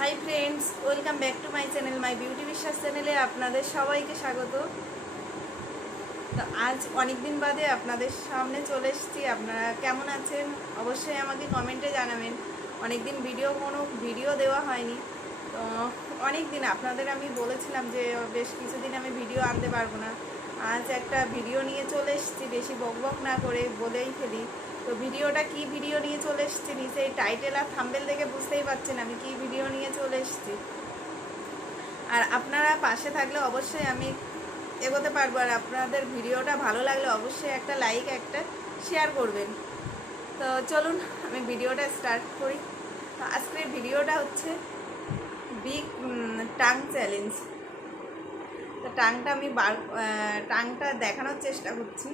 Hi friends welcome back to my channel my beauty Biswas চ্যানেলে আপনাদের সবাইকে স্বাগত। তো আজ অনেক দিন বাদে আপনাদের সামনে চলে এসেছি। আপনারা কেমন আছেন? অবশ্যই আমাকে কমেন্টে জানাবেন। অনেক দিন ভিডিও কোনো ভিডিও দেওয়া হয়নি। তো অনেক দিন আপনাদের আমি বলেছিলাম যে বেশ কিছুদিন আমি ভিডিও আনতে পারব না। আজ একটা ভিডিও নিয়ে চলে এসেছি, বেশি বকবক না করে বলেই ফেলি। তো ভিডিওটা কি ভিডিও নিয়ে চলে এসেছি নিচে এই টাইটেল আর থাম্বেল দেখে বুঝতেই পারছেন আমি কি ভিডিও নিয়ে চলে এসেছি। আর আপনারা পাশে থাকলে অবশ্যই আমি এগোতে পারব আর আপনাদের ভিডিওটা ভালো লাগলে অবশ্যই একটা লাইক একটা শেয়ার করবেন। তো চলুন আমি ভিডিওটা স্টার্ট করি। আজকের ভিডিওটা হচ্ছে বিগ টাং চ্যালেঞ্জ তো টাংটা আমি বার টাংটা দেখানোর চেষ্টা করছি।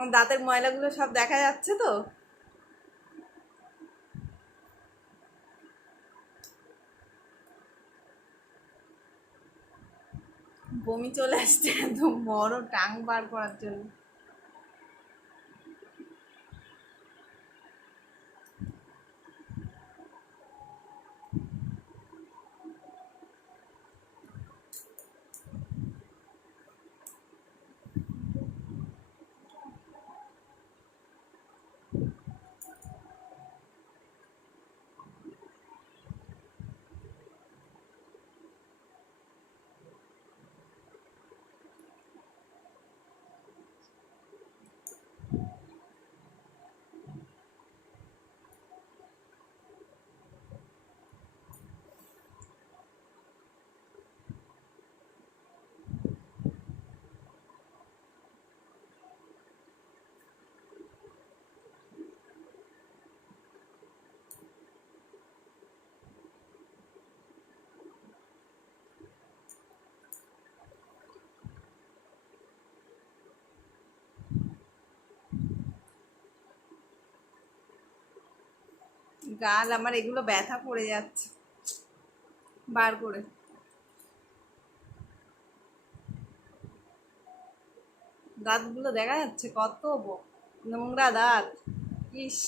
আমার দাঁতের ময়লাগুলো সব দেখা যাচ্ছে তো? বমি চলে আসছে, একদম বড় টাং বার করার জন্য। গাল আমার, এগুলো ব্যথা পড়ে যাচ্ছে। বার করে। দাঁতগুলো দেখা যাচ্ছে কত নোংরা দাঁত। ইস।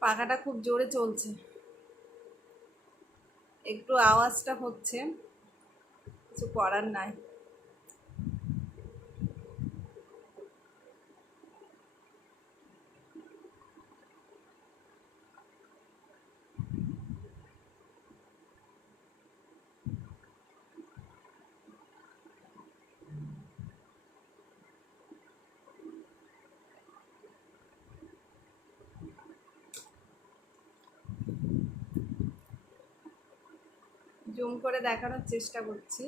পাখাটা খুব জোরে চলছে। একটু আওয়াজটা হচ্ছে কিছু করার নাই। জুম করে দেখানোর চেষ্টা করছি।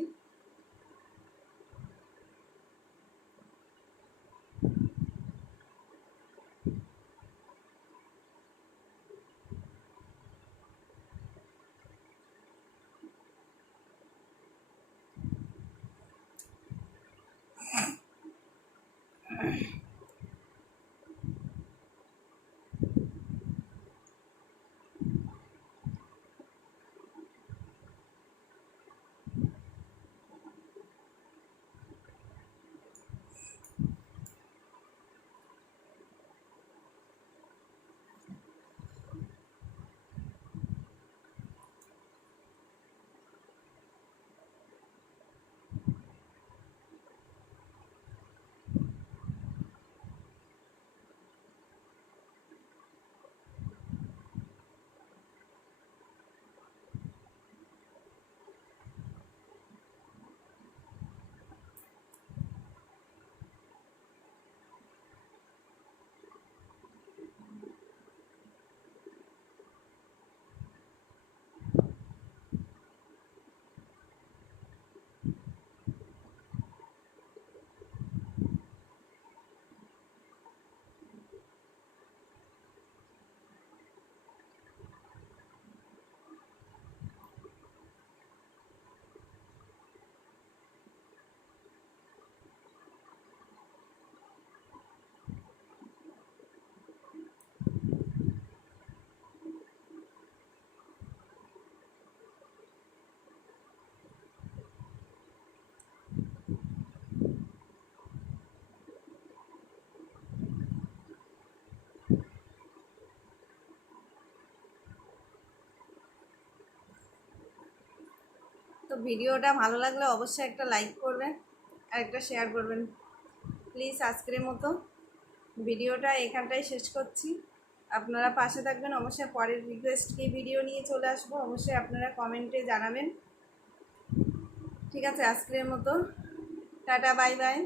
ভিডিওটা ভালো লাগলে অবশ্যই একটা লাইক করবেন আর একটা শেয়ার করবেন। প্লিজ আজকের মতো ভিডিওটা এখানটাই শেষ করছি। আপনারা পাশে থাকবেন, অবশ্যই পরের রিকোয়েস্ট কি ভিডিও নিয়ে চলে আসব, অবশ্যই আপনারা কমেন্টে জানাবেন। ঠিক আছে, আজকের মতো। Tata bye bye